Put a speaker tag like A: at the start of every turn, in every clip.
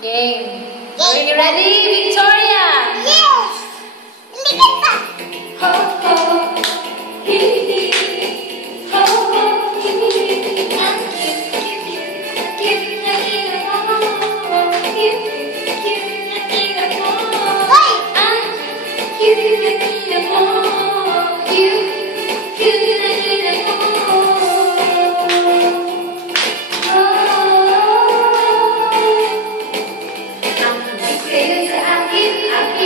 A: Game. Are you ready, Victoria?
B: Yes. Look at that.
A: Ho. Ho, You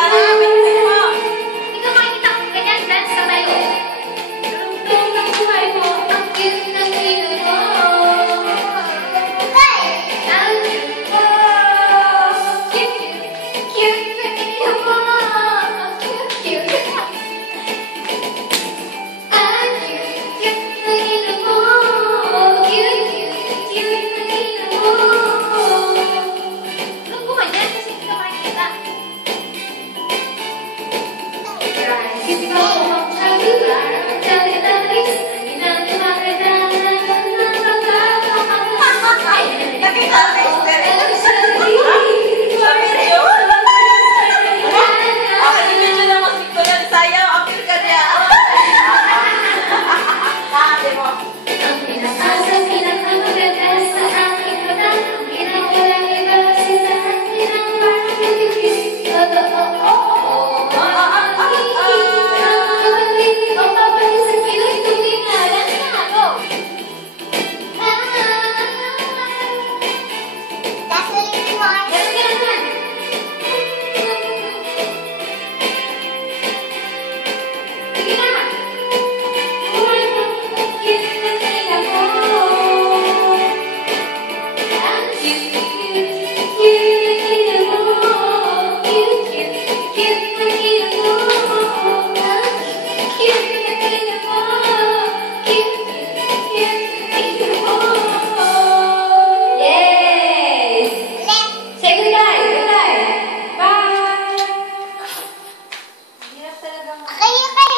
A: Parabéns. que